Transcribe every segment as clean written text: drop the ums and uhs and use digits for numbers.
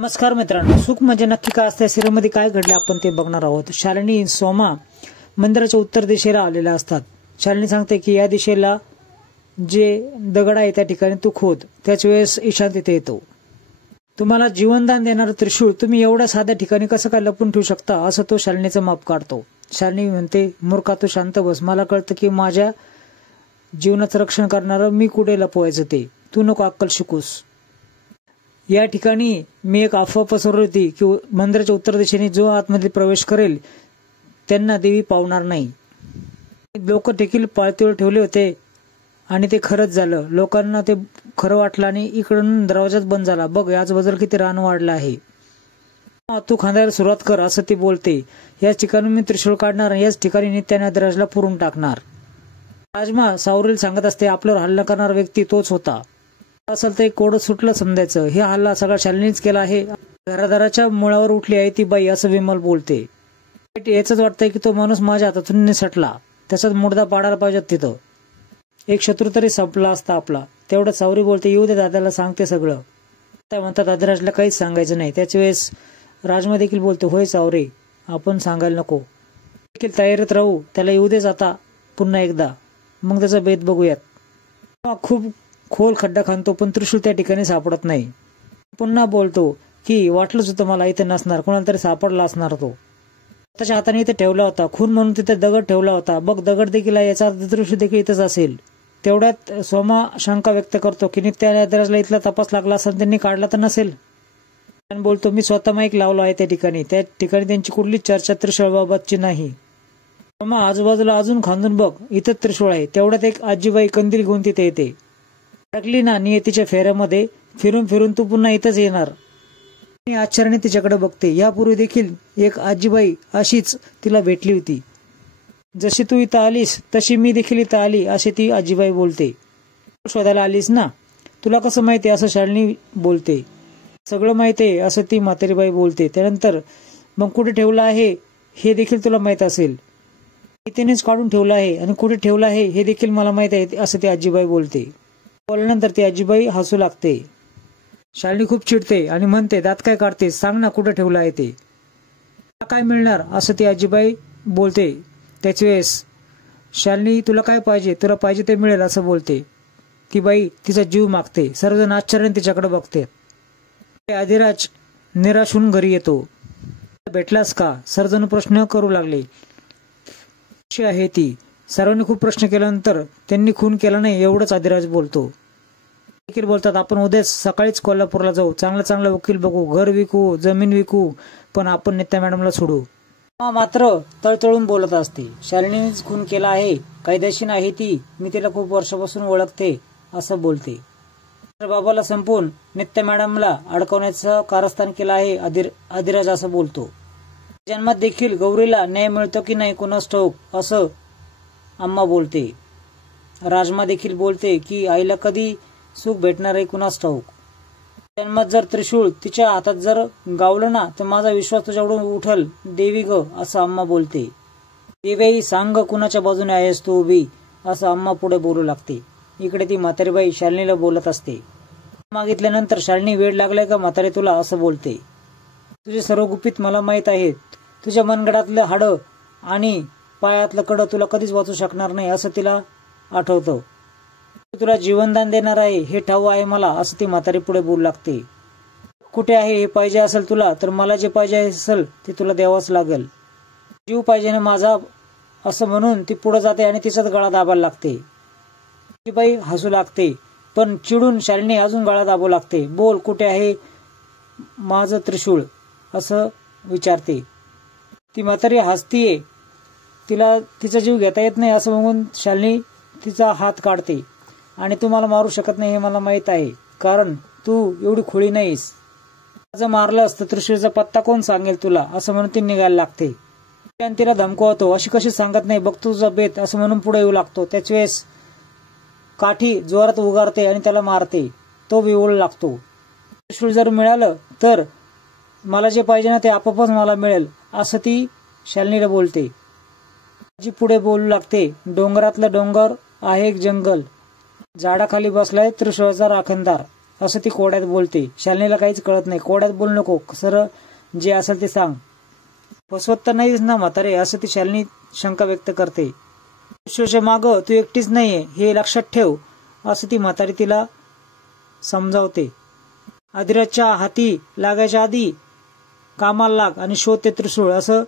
नमस्कार मित्रांनो, सुख म्हणजे नक्की काय असते सिरीमध्ये काय घडले आपण ते बघणार आहोत। शालिनी सोमा मंदिराच्या उत्तर दिशेला आलेल्या असतात। शालिनी सांगते की या दिशेला जे दगड आहे त्या ठिकाणी तू खोद। त्याच वेळेस ईशान तिथे येतो। तुम्हाला जीवनदान देणारं त्रिशूळ तुम्ही एवढ्या साध्या ठिकाणी कसं काय लपून ठेवू शकता असं तो शालिनीचं माप काढतो। शालिनी म्हणते, मूर्खा तू शांत बस, मला कळतं की माझ्या जीवनाचं रक्षण करणारं मी कुठे लपवायचं ते, तू नको अक्कल शिकूस। या ठिकाणी मी एक अफवा पसरवली होती की मंदिराच्या उत्तर दिशेने जो आतमध्ये प्रवेश करेल त्यांना देवी पावणार नाही। लोक देखील पाळतीवर ठेवले होते आणि ते खरंच झालं। लोकांना ते खरं वाटलं आणि इकडून दरवाजाच बंद झाला। बघ आजूबाजूला किती रान वाढलं आहे, तू खांदायला सुरुवात कर असं ती बोलते। याच ठिकाणी मी त्रिशूळ काढणार आणि याच ठिकाणी नित्याने दरवाजाला पुरून टाकणार। राजमा सावरील सांगत असते, आपल्यावर हल्ला करणारा व्यक्ती तोच होता। असेल तर एक कोडं सुटलं समजायचं। हे हल्ला सगळा शालिनीच केला आहे। घरादाराच्या मुळावर उठली आहे ती बाई असं विमल बोलते। याच वाटतंय की तो माणूस माझ्या हातातून निसटला, त्याचाच मुर्दा पाडायला पाहिजे तिथं। एक शत्रू तरी संपला असता आपला। तेवढं सावरी बोलते, येऊ दे दादाला सांगते सगळं। त्या म्हणतात आदिराजला काहीच सांगायचं नाही। त्याच वेळेस राजमा देखील बोलतो, होय सावरे आपण सांगायला नको, देखील तयारीत राहू, त्याला येऊ देच आता पुन्हा एकदा, मग त्याचा बेत बघूयात। खूप खोल खड्डा खांदतो पण त्रिशूळ त्या ठिकाणी सापडत नाही। पुन्हा बोलतो की वाटलंच होतं मला इथे नसणार, कोणाला तरी सापडला असणार तो। त्याच्या हाताने इथे ठेवला होता, खून म्हणून तिथे दगड ठेवला होता। बघ दगड देखील आहे, याचा त्रिशूळ देखील इथंच असेल। तेवढ्यात सोमा शंका व्यक्त करतो की नित्याने आदिराजला इथला तपास लागला असं त्यांनी काढला तर नसेल। बोलतो, मी स्वतः माईक लावला आहे त्या ठिकाणी त्यांची कुठलीच चर्चा त्रिशूळाबाबतची नाही। सोमा आजूबाजूला अजून खांदून बघ, इथंच त्रिशूळ आहे। तेवढ्यात एक आजीबाई कंदील घेऊन तिथे येते। अडकली ना नियतीच्या फेऱ्यामध्ये, फिरून फिरून तू पुन्हा इथंच येणार। मी आश्चर्याने तिच्याकडे बघते। यापूर्वी देखील एक आजीबाई अशीच तिला भेटली होती। जशी तू इथं आलीस तशी मी देखील इथं आली अशी ती आजीबाई बोलते। शोधायला आलीस ना, तुला कसं माहिती असं शालिनी बोलते। सगळं माहितीये असं ती म्हातारीबाई बोलते। त्यानंतर मग कुठे ठेवलं आहे हे देखील तुला माहित असेल। इथेनेच काढून ठेवलं आहे आणि कुठे ठेवलं आहे हे देखील मला माहित आहे असं ती आजीबाई बोलते। बोलल्यानंतर ती आजीबाई हसू लागते। शालिनी खूप चिडते आणि म्हणते, दात काय काढते, सांग ना कुठे ठेवलं आहे ते, काय मिळणार असं ती आजीबाई बोलते। त्याच वेळेस शालिनी, तुला काय पाहिजे, तुला पाहिजे ते मिळेल असं बोलते। ती बाई तिचा जीव मागते। सर्वजण आश्चर्याने तिच्याकडे बघते। आदिराज निराश होऊन घरी येतो। भेटलास का, सर्वजण प्रश्न करू लागले। कशी आहे ती, सर्वांनी खूप प्रश्न केल्यानंतर त्यांनी खून केला नाही एवढंच आदिराज बोलतो। देखील बोलतात, आपण उद्याच सकाळीच कोल्हापूरला जाऊ, चांगला वकील बघू, घर विकू, जमीन विकू, पण आपण नित्या मॅडमला सोडू। मात्र तळतळून बोलत असते, शालिनीनेच खून केला आहे, कायदेशीर आहे ती, मी तिला खूप वर्षापासून ओळखते असं बोलते। बाबाला संपवून नित्या मॅडमला अडकवण्याचं कारस्थान केलं आहे आदिराज असं बोलतो। जन्मात देखील गौरीला न्याय मिळतो की नाही कुणास ठाऊक असं अम्मा बोलते। राजमा देखील बोलते की आईला कधी सुख भेटणार आहे कुणास ठाऊक। जन्मात जर त्रिशूळ तिच्या हातात जर गावलं ना तर माझा विश्वास तुझ्याकडून उठल देवी ग असं अम्मा बोलते। देवी सांग कुणाच्या बाजूने आहेस तू उभी असं अम्मा पुढे बोलू लागते। इकडे ती म्हातारीबाई शालिनीला बोलत असते। मागितल्यानंतर शालिनी, वेळ लागलाय का म्हातारे तुला असं बोलते। तुझे सर्व गुपित मला माहित आहेत, तुझ्या मनगडातलं हाडं आणि पायातलं कडं तुला कधीच वाचू शकणार नाही असं तिला आठवतं। तुला जीवनदान देणार आहे हे ठाऊक आहे मला असं ती म्हातारी पुढे बोलू लागते। कुठे आहे हे पाहिजे असेल तुला तर मला जे पाहिजे असेल ते तुला द्यावंच लागेल, जीव पाहिजे ना माझा असं म्हणून ती पुढे जाते आणि तिचाच गळा दाबायला लागते। ती बाई हसू लागते पण चिडून शालिनी अजून गळा दाबू लागते। बोल कुठे आहे माझं त्रिशूळ असं विचारते। ती म्हातारी हसतीये, तिला तिचा जीव घेता येत नाही असं म्हणून शालिनी तिचा हात काढते आणि तू मला मारू शकत नाही हे मला माहित आहे, कारण तू एवढी खुळी नाहीस। माझं मारलं असतं त्रिशूळचा पत्ता कोण सांगेल तुला असं म्हणून ती निघायला लागते। तिला धमकवतो, अशी कशी सांगत नाही, बघ तुझा बेत असं म्हणून पुढे येऊ लागतो। त्याच वेळेस काठी जोरात उगारते आणि त्याला मारते, तो विवळू लागतो। त्रिशूळ जर मिळालं तर मला जे पाहिजे ना ते आपोआपच मला मिळेल असं ती शालिनीला बोलते। जी पुढे बोलू लागते, डोंगरातलं डोंगर आहे एक जंगल, झाडाखाली बसलाय त्रिशूळाचा राखणदार, असं ती कोड्यात बोलते. शालिनीला काहीच कळत नाही. कोड्यात बोलू नको, सरळ जे असेल ते सांग. फसवत तर नाहीस ना म्हातारे, असं ती शालिनी शंका व्यक्त करते. विश्वाच्या मागं तू एकटीच नाहीये हे लक्षात ठेव, असं ती म्हातारी तिला समजावते. आदिराजच्या हाती लागायच्या आधी कामाला लाग आणि शोध ते त्रिशूळ, असं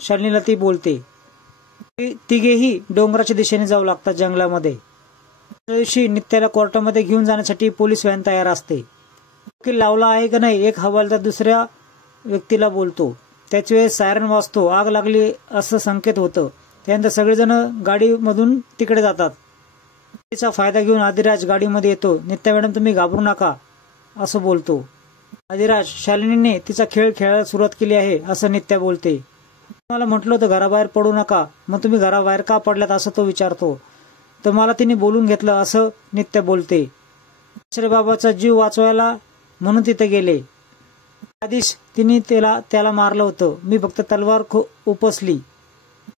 शालिनीला ती बोलते. तिघेही डोंगराच्या दिशेने जाऊ लागतात जंगलामध्ये. त्या दिवशी नित्याला कोर्टामध्ये घेऊन जाण्यासाठी पोलीस व्हॅन तयार असते. वकील लावला आहे का नाही, एक हवालदार दुसऱ्या व्यक्तीला बोलतो. त्याच वेळेस सायरन वाजतो. आग लागली असं संकेत होतं. त्यानंतर सगळेजण गाडीमधून तिकडे जातात. तिचा फायदा घेऊन आदिराज गाडीमध्ये येतो. नित्या मॅडम तुम्ही घाबरू नका, असं बोलतो. आदिराज, शालिनीने तिचा खेळ खेळायला सुरुवात केली आहे, असं नित्या बोलते. मला म्हटलं होतं घराबाहेर पडू नका, मग तुम्ही घराबाहेर का पडल्यात, असं तो विचारतो. तर मला तिने बोलून घेतलं, असं नित्या बोलते. बाबाचा जीव वाचवायला म्हणून तिथे गेले. आधीच तिने त्याला मारलं होतं. मी फक्त तलवार उपसली.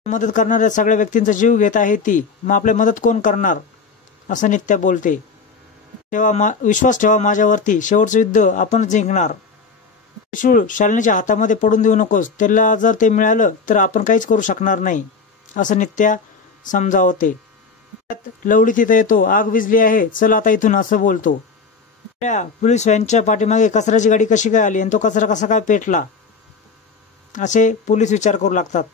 मदत करणाऱ्या सगळ्या व्यक्तींचा जीव घेत आहे ती, मग आपली मदत कोण करणार, असं नित्या बोलते. विश्वास ठेवा माझ्यावरती, शेवटचं युद्ध आपणच जिंकणार. त्रिशूळ शालिनीच्या हातामध्ये पडून देऊ नकोस, त्याला जर ते मिळालं तर आपण काहीच करू शकणार नाही, असं नित्या समजावते. लवडी तिथे येतो. आग विझली आहे, चल आता इथून, असं बोलतो. पोलीस व्हॅनच्या पाठीमागे कचऱ्याची गाडी कशी काय आली आणि तो कचरा कसा काय पेटला, असे पोलीस विचार करू लागतात.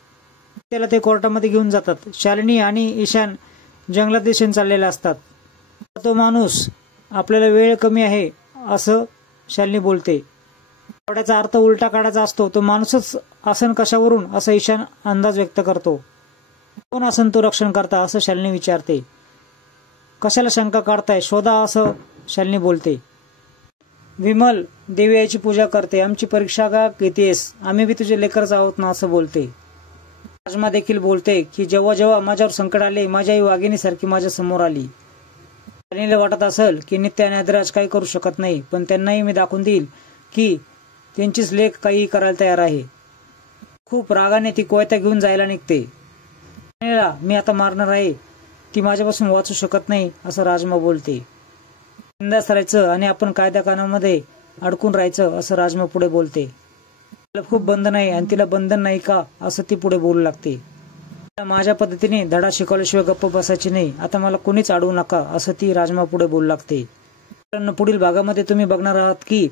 त्याला ते कोर्टामध्ये घेऊन जातात. शालिनी आणि ईशान जंगलात दिशेने चाललेले असतात. तो माणूस, आपल्याला वेळ कमी आहे, असं शालिनी बोलते. कोड्याचा अर्थ उलटा काढायचा असतो. तो माणूसच आसन कशावरून, असं ईशान अंदाज व्यक्त करतो. कोण आसन तो रक्षण करता, असं शालिनी विचारते. कशाला शंका काढताय, शोधा, असं शालिनी बोलते. विमल देवी आईची पूजा करते. आमची परीक्षा का घेतेस, आम्ही बी तुझे लेकरच आहोत ना, असं बोलते. राजमा देखील बोलते की जेव्हा जेव्हा माझ्यावर संकट आले, माझी आई वाघिणीसारखी माझ्या समोर आली. शालिनीला वाटत असेल की नित्या आणि आदिराज काही करू शकत नाही, पण त्यांनाही मी दाखवून देईल की त्यांचीच लेक काही करायला तयार आहे. खूप रागाने ती कोयता घेऊन जायला निघते. शालिनीला मी आता मारणार आहे, ती माझ्यापासून वाचू शकत नाही, असं राजमा बोलते. बिंदास राहायचं आणि आपण कायदा कानामध्ये अडकून राहायचं, असं राजमा पुढे बोलते. तिला खूप बंधन आहे आणि तिला बंधन नाही का, असं ती पुढे बोलू लागते. माझ्या पद्धतीने धडा शिकवल्याशिवाय गप्प बसायची नाही, आता मला कोणीच अडवू नका, असं ती राजमा पुढे बोलू लागते. पुढील भागामध्ये तुम्ही बघणार आहात की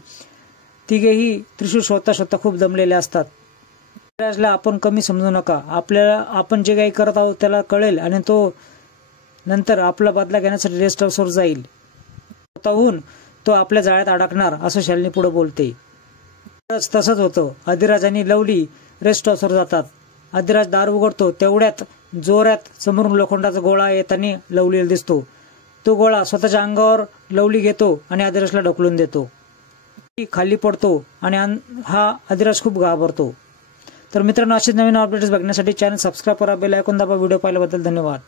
तिघेही त्रिशूळ शोधता शोधता खूप दमलेले असतात. राजला आपण कमी समजू नका, आपण जे काही करत आहोत त्याला कळेल आणि तो नंतर आपला बदला घेण्यासाठी रेस्ट हाऊसवर जाईल. स्वतःहून तो आपल्या जाळ्यात अडकणार, असं शालिनी पुढे बोलते. तसंच होतं. आदिराज आणि लवली रेस्ट हाऊसवर जातात. आदिराज दार उघडतो, तेवढ्यात जोरात समोरून लोखंडाचा गोळा येताना लवलीला दिसतो. तो गोळा स्वतःच्या अंगावर लवली घेतो आणि आदिराजला ढकलून देतो. खाली पडतो आणि हा आदिराज खूप घाबरतो. तर मित्रांनो, अशीच नवीन अपडेट्स बघण्यासाठी चॅनल सबस्क्राईब करा, बेल आयकॉन दाबा. व्हिडिओ पाहिल्याबद्दल धन्यवाद.